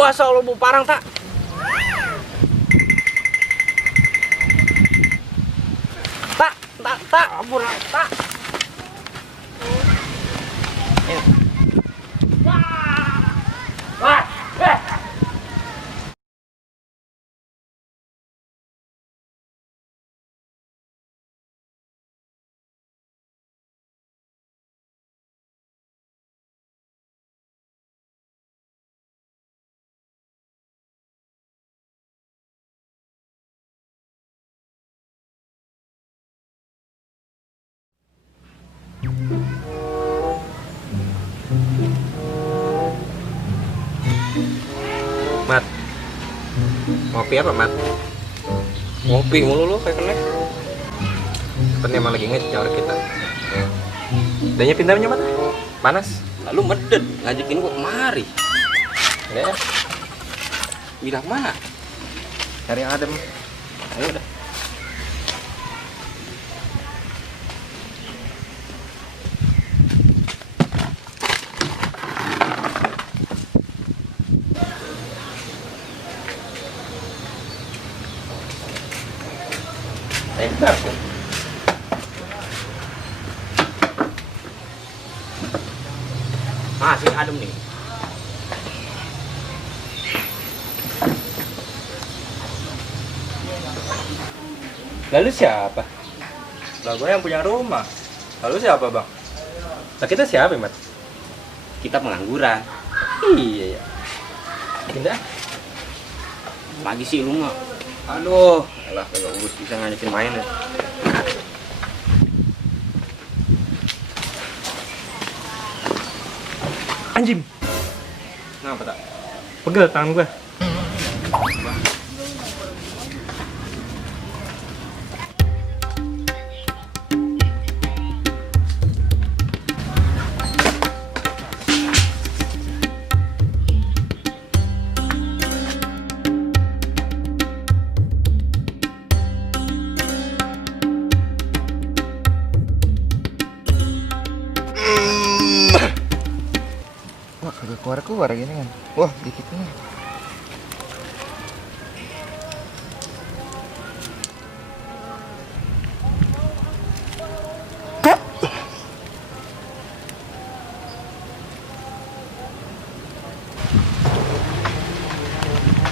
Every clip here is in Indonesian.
puasa lo bu parang tak. Tak, abur tak. Wah. Mat, ngopi apa Mat? Ngopi mulu lu kayak kena. Sepertinya emang lagi ngejar kita. Danya pindahnya mana? Panas. Lalu medet ngajakin gua kemari. Ya, Bilang mana? cari yang adem. Ayo udah. Entar. Masih adem nih. Lalu siapa? Lah gue yang punya rumah. Lalu siapa bang? Lah kita siapa, Mat? Kita pengangguran. Iya ya. Pindah. Lagi sih lu mah. Aduh, elah kagak urus bisa ngajakin main ya. Anjing. Kenapa tak? Pegel tangan gua. Wah, kagak keluar gini kan. Wah, dikitnya.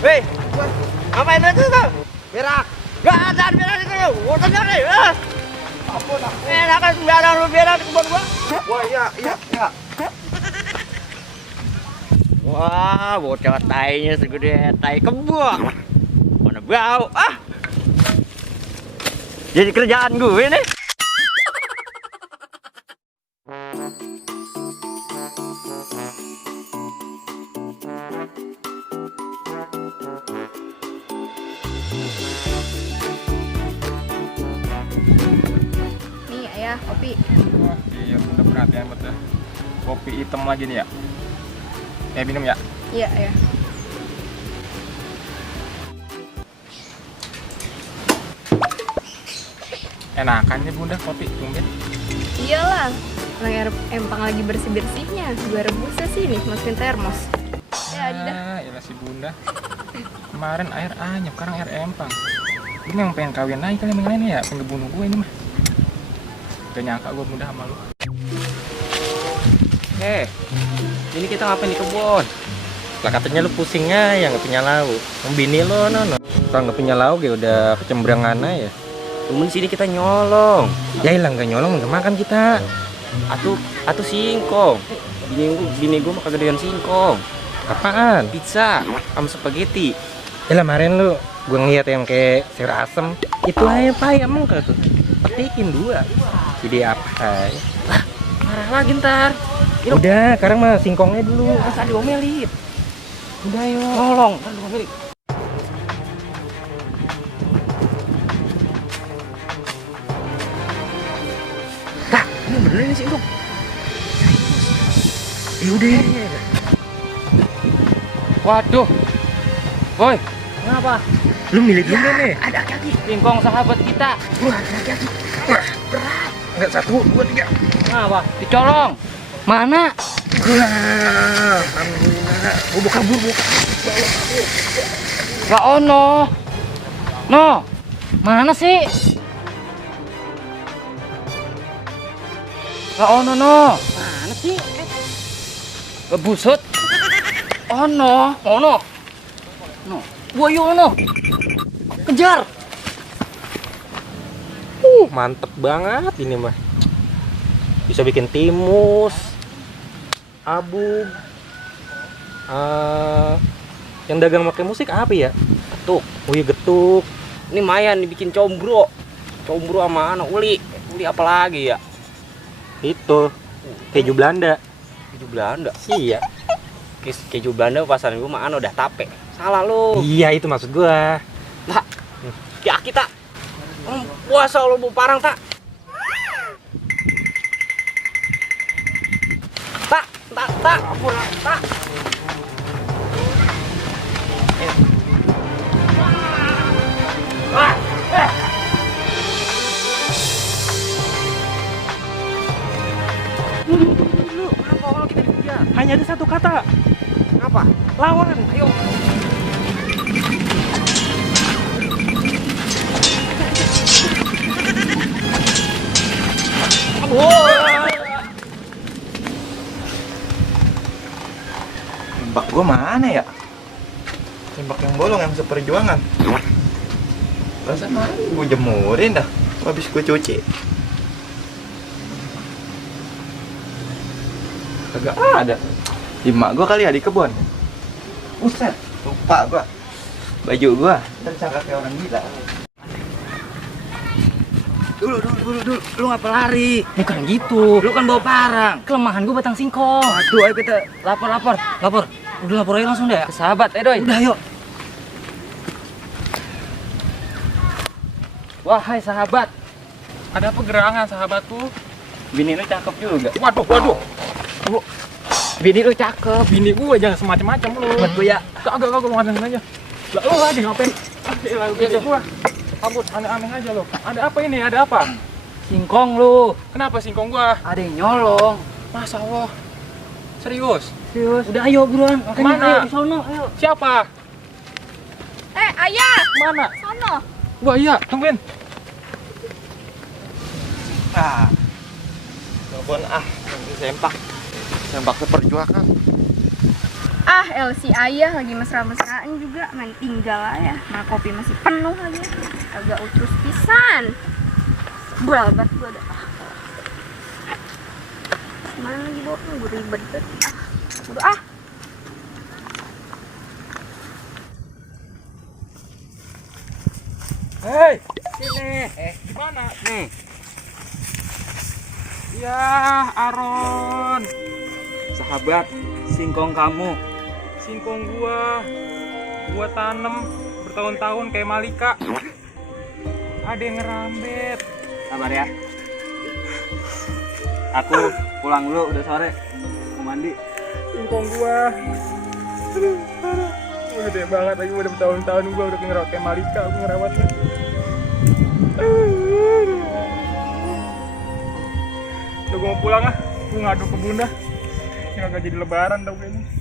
Weh, ngapain itu tuh? Berak. Gak ada berak itu. Urusan nyari. Enak kan sembarang lu berak di kebun gua. Wah, iya. Wah, bocah tainya segede tai kembang. Mana bau? Ah. Jadi kerjaan gue nih. Nih ayah, kopi. Wah, iya udah perhatian betul. Kopi hitam lagi nih ya. Minum ya. Iya ayah. Enakan nih bunda kopi tumben. Iyalah, orang empang lagi bersih-bersihnya. Gue rebusnya sih nih, masukin termos. Ya, Adi dah. Iyalah si bunda. Kemarin air anyep, sekarang air empang. Ini yang pengen kawin lagi kali yang lain ya, pengen ngebunuh gue ini mah. Gak nyangka gue bunda sama lu. Ini kita ngapain di kebun? Lah katanya lu pusingnya ya nggak punya lauk. Bini lo no. Kalau nggak punya lauk ya udah kecembrangan aja. Temen sini kita nyolong. Ya hilang nggak nyolong nggak makan kita. Atuh singkong. Bini gua mah kegedean singkong. Apaan? Pizza sama spaghetti. Ya lah kemarin lu gue ngeliat yang kayak sayur asem. Itu aja payah emang tuh. Petikin 2. Jadi apa? Marah lagi ntar. Udah, sekarang mah singkongnya dulu. Masa diomelin. Udah yuk. Tolong, ntar diomelin. Kak, ini bener ini singkong. Ya udah. Waduh. Boy, Kenapa? Lu milih dulu nih. Ada lagi. singkong sahabat kita. Wah, lagi. Wah, berat. Enggak 1, 2, 3. Kenapa? Dicolong. Mana? Alhamdulillah. Buka kabur. Gak ono. No, mana sih? Gak ono no. Mana sih? Kebusut. Ono. No. Gua yo ono. Kejar. Mantep banget ini mah. Bisa bikin timus, abu. Yang dagang pakai musik apa ya? Getuk. Oh iya getuk. Ini Mayan dibikin combro. Combro sama anak uli. Uli apa lagi ya? Itu keju Belanda. Keju Belanda. Iya. Keju Belanda pasaran gua mah udah tape. Salah lu. Iya itu maksud gua. Nah, ya kita puasa lu mau parang tak? Tak, ampun tak. Lu, kenapa kalau kita dikejar? Hanya ada satu kata. Apa? Lawan. Ayo. Tembak gua mana ya? Tembak yang bolong yang seperjuangan. Perasaan mana gua jemurin dah. Habis gua cuci. Kagak ada. Di mak gua kali ya di kebun. Buset, lupa gua. Baju gua tercangkak kayak orang gila. Dulu. Lu ngapa lari? Bukan gitu. Lu kan bawa parang. Kelemahan gua batang singkong. Aduh, ayo kita lapor. Udah lapor aja langsung deh. Sahabat, Doi. Udah, ayo. Wahai sahabat. Ada apa gerangan sahabatku? Bini lu cakep juga. Waduh. Bini lu cakep. Bini gua jangan semacam-macam lu. Buat gua ya. Kagak gua ngadain aja. Lah lu lagi ngapain? Bini gua. Kabut aneh-aneh aja lo. Ada apa ini? Ada apa? Singkong lu. Kenapa singkong gua? Ada yang nyolong. Masa Allah. Serius? Serius. Udah ayo buruan. Kemana? Ayo di sono, ayo. Siapa? Ayah, Mana? sono. Wah iya, tungguin. Telepon nanti sempak seperjuangan. LC ayah lagi mesra-mesraan juga, main tinggal aja. Nah, kopi masih penuh lagi. Agak utus pisan. Sebel banget gua ada. Mana lagi bawa? Gue ribet banget. Udah Hei, sini. Gimana? Nih. Ya, Aron. Sahabat, singkong kamu. Singkong gua tanem bertahun-tahun kayak Malika. Ada yang ngerambet. Sabar ya. Aku pulang dulu, udah sore. Mau mandi. Singkong gua. Aduh. Gede banget lagi, udah bertahun-tahun gua udah ngerawat kayak Malika, aku ngerawatnya. Udah gua mau pulang ah. Gua ngadu ke bunda. Ini kagak jadi lebaran tau ini.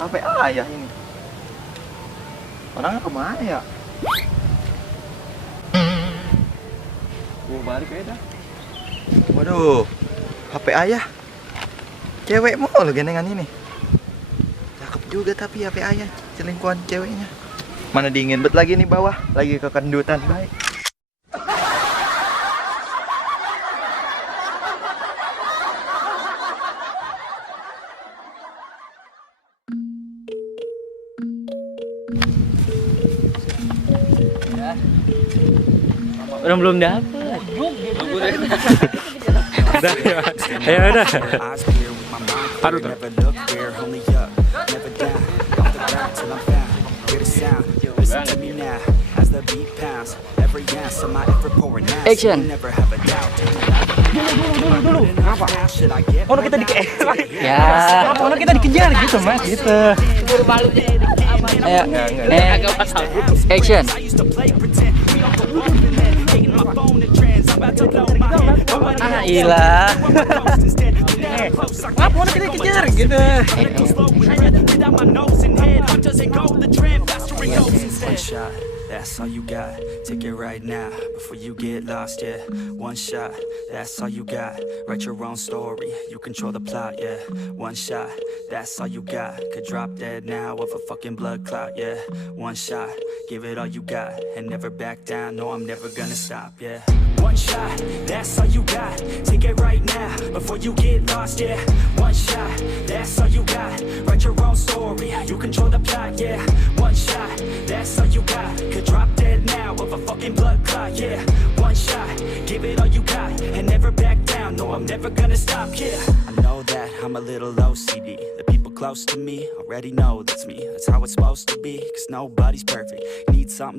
Sampai ayah ini. Orangnya kemana ya? Gua balik aja dah. Waduh, HP ayah. Cewek mulu genengan ini. Cakep juga tapi HP ayah, selingkuhan ceweknya. Mana dingin bet lagi nih bawah, lagi kekendutan baik. Orang belum dapet. Ayo udah. Aduh tuh. Action. dulu. Kenapa? Ono kita dikejar. Ya. Ono kita dikejar gitu, Mas, gitu. Ayo. Action. Ah, ilah. Ngapa ono kita dikejar gitu? One shot, that's all you got. Take it right now before you get lost, yeah. One shot, that's all you got. Write your own story, you control the plot, yeah. One shot, that's all you got. Could drop dead now of a fucking blood clot, yeah. One shot, give it all you got and never back down. No, I'm never gonna stop, yeah. One shot, that's all you got. Take it right now before you get lost, yeah. One shot, that's all you got. Write your own story, you control the plot, yeah. One shot, that's all you got. Could drop dead now of a fucking blood clot, yeah. One shot, give it all you got and never back down. No, I'm never gonna stop, yeah. I know that I'm a little OCD. The people close to me already know that's me. That's how it's supposed to be, cause nobody's perfect. Need something